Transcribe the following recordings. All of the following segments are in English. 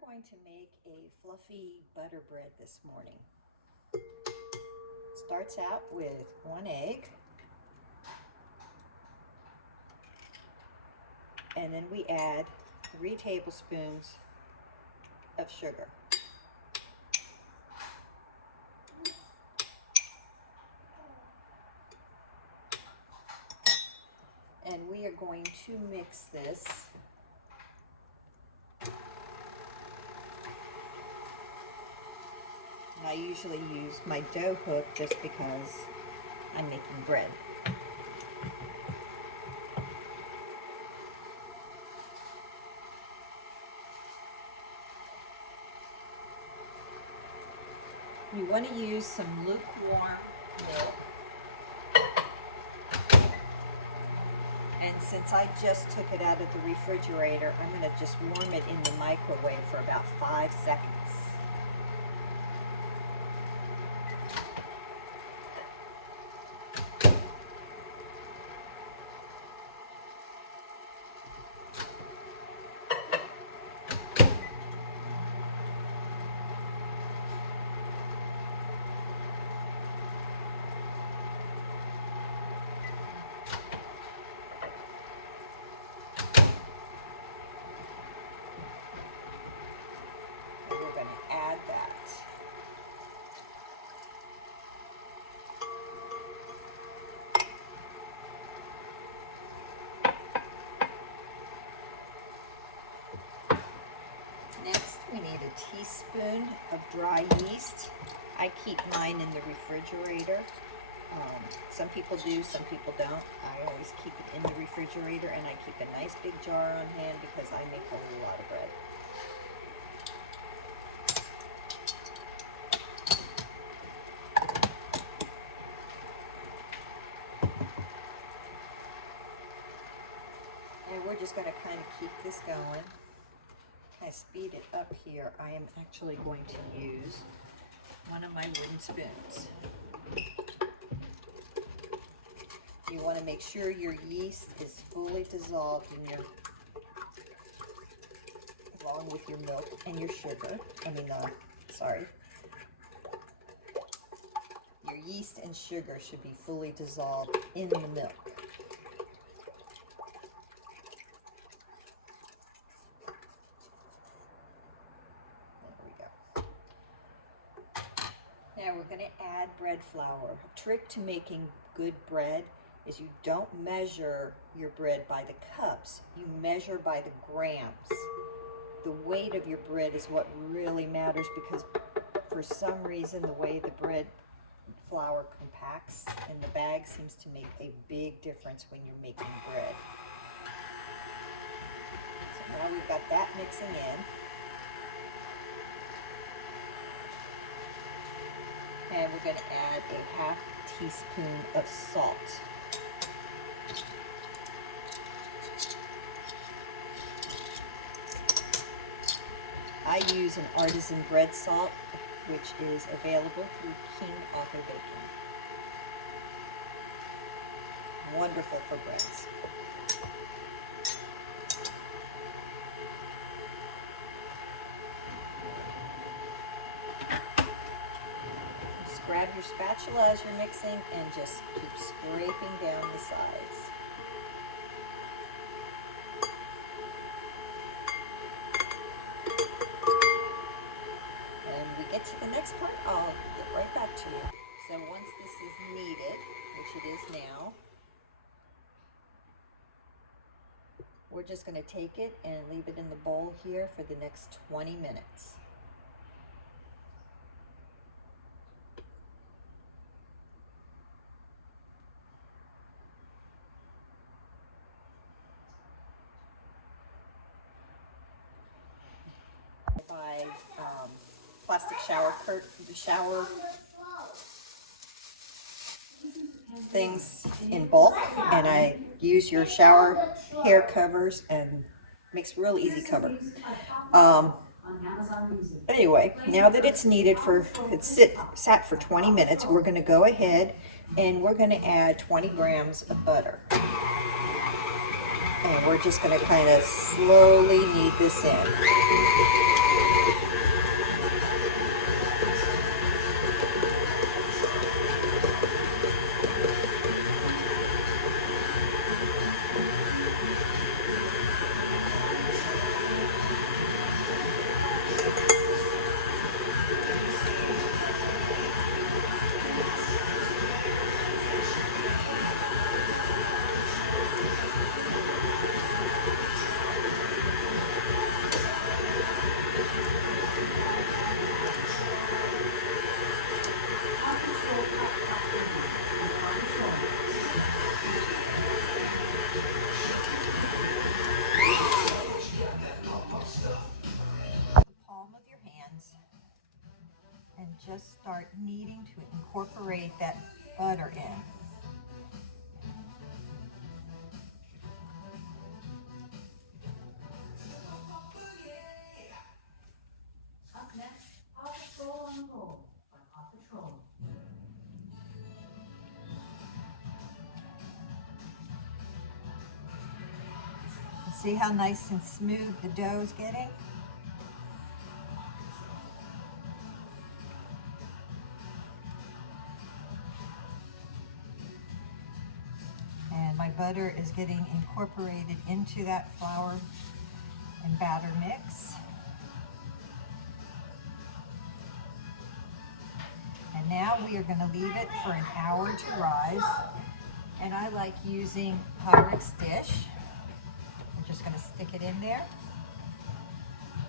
we're going to make a fluffy butter bread this morning. Starts out with 1 egg, and then we add 3 tablespoons of sugar. And we are going to mix this I usually use my dough hook just because I'm making bread. You want to use some lukewarm milk. And since I just took it out of the refrigerator, I'm going to just warm it in the microwave for about 5 seconds. Add that. Next, we need a teaspoon of dry yeast. I keep mine in the refrigerator. Some people do, some people don't. I always keep it in the refrigerator, and I keep a nice big jar on hand because I make a whole lot of bread. And we're just going to kind of keep this going. Kind of speed it up here. I am actually going to use one of my wooden spoons. You want to make sure your yeast is fully dissolved in your, along with your milk and your sugar. Your yeast and sugar should be fully dissolved in the milk. Now we're going to add bread flour. A trick to making good bread is you don't measure your bread by the cups, you measure by the grams. The weight of your bread is what really matters, because for some reason the way the bread flour compacts in the bag seems to make a big difference when you're making bread. So now we've got that mixing in. And we're going to add a ½ teaspoon of salt. I use an artisan bread salt, which is available through King Author Baking. Wonderful for breads. Grab your spatula as you're mixing and just keep scraping down the sides. And we get to the next part, I'll get right back to you. So once this is kneaded, which it is now, we're just going to take it and leave it in the bowl here for the next 20 minutes. Buy plastic shower things in bulk, and I use your shower hair covers, and makes real easy cover. Anyway, now that it's kneaded sat for 20 minutes, we're going to go ahead and we're going to add 20 grams of butter. And we're just going to kind of slowly knead this in. just start kneading to incorporate that butter in. See how nice and smooth the dough is getting? And my butter is getting incorporated into that flour and batter mix. And now we are going to leave it for an hour to rise. And I like using Pyrex dish. I'm just going to stick it in there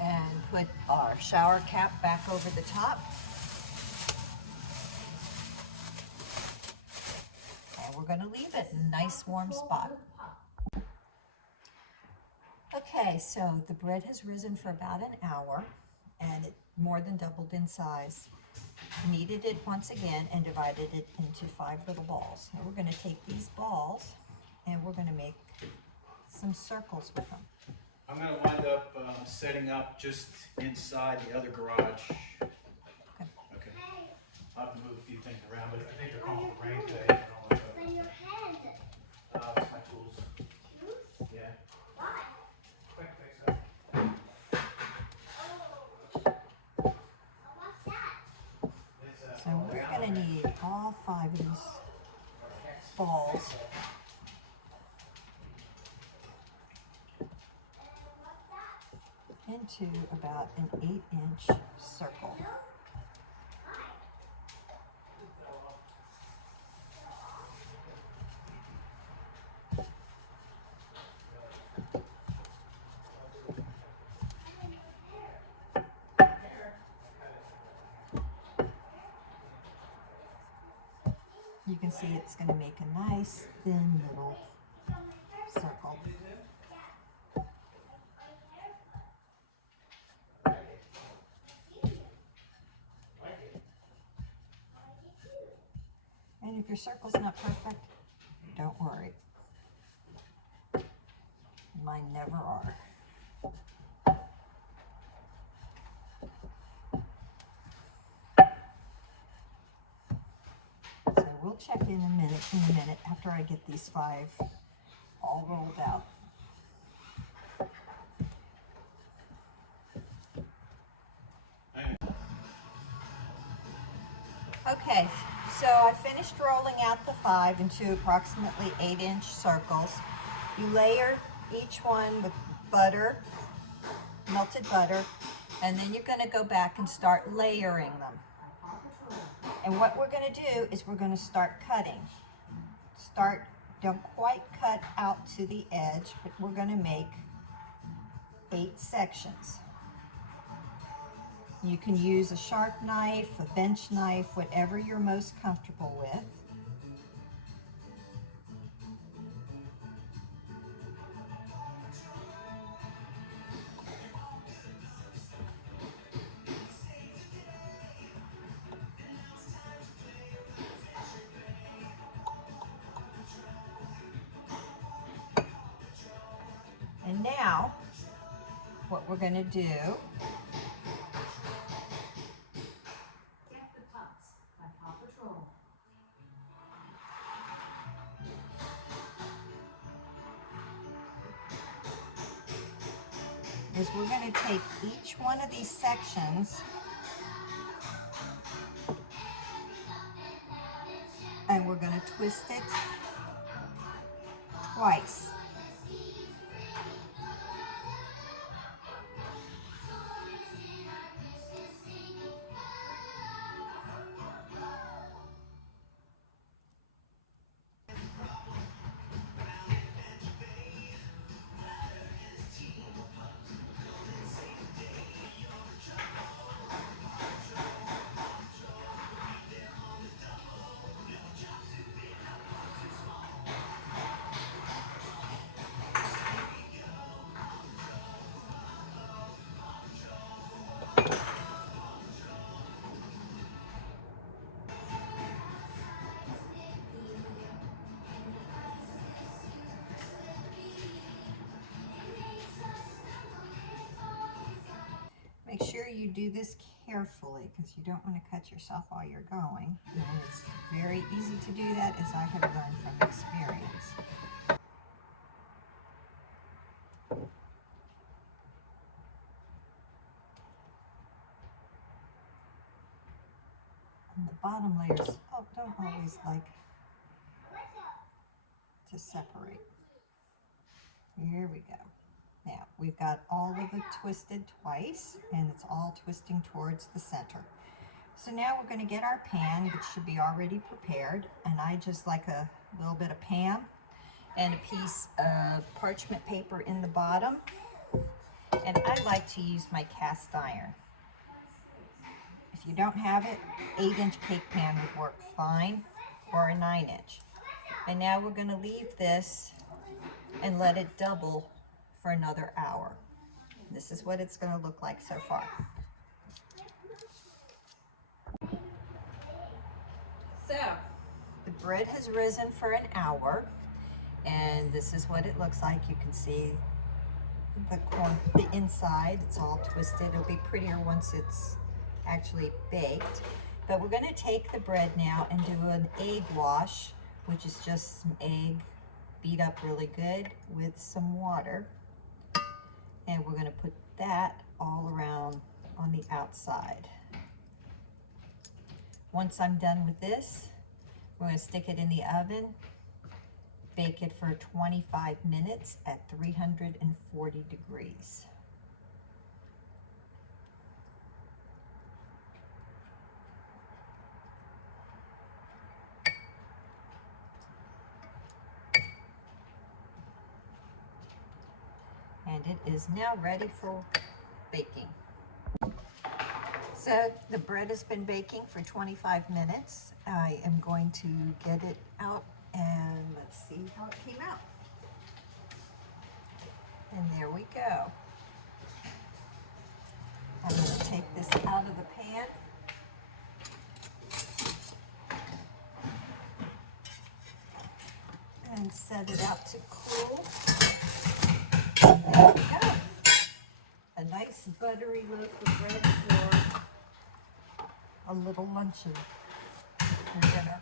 and put our shower cap back over the top. And we're going to leave it in a nice warm spot. Okay, so the bread has risen for about an hour and it more than doubled in size. Kneaded it once again and divided it into 5 little balls. And we're going to take these balls and we're going to make some circles with them. I'm going to wind up setting up just inside the other garage. Okay. I'll have to move a few things around, but I think they're calling for rain today. But your hand. It's my tools. Tools? Yeah. Why? Quick fix up. Oh. What's that? So we're going to need all 5 of these balls. Into about an 8-inch circle. You can see it's going to make a nice thin little circle. And if your circle's not perfect, don't worry. Mine never are. So we'll check in a minute after I get these 5 all rolled out. Okay, so I finished rolling out the 5 into approximately 8-inch circles. You layer each one with butter, melted butter, and then you're going to go back and start layering them. And what we're going to do is we're going to start cutting. Don't quite cut out to the edge, but we're going to make 8 sections. You can use a sharp knife, a bench knife, whatever you're most comfortable with. And now, what we're going to do is we're going to take each one of these sections and we're going to twist it twice. make sure you do this carefully because you don't want to cut yourself while you're going. And it's very easy to do that, as I have learned from experience. And the bottom layers, don't always like to separate. Here we go. Now, we've got all of it twisted twice, and it's all twisting towards the center. So now we're going to get our pan, which should be already prepared, and I just like a little bit of Pam and a piece of parchment paper in the bottom, and I like to use my cast iron. If you don't have it, 8-inch cake pan would work fine, or a 9-inch. And now we're going to leave this and let it double for another hour. This is what it's going to look like so far. So, the bread has risen for an hour, and this is what it looks like. You can see the inside, it's all twisted. It'll be prettier once it's actually baked. But we're going to take the bread now and do an egg wash, which is just some egg beat up really good with some water. And we're going to put that all around on the outside. Once I'm done with this, we're going to stick it in the oven, bake it for 25 minutes at 340 degrees. And it is now ready for baking. So the bread has been baking for 25 minutes. I am going to get it out and let's see how it came out. And there we go. I'm going to take this out of the pan. And set it out to cool. There we go. A nice buttery loaf of bread for a little luncheon for dinner.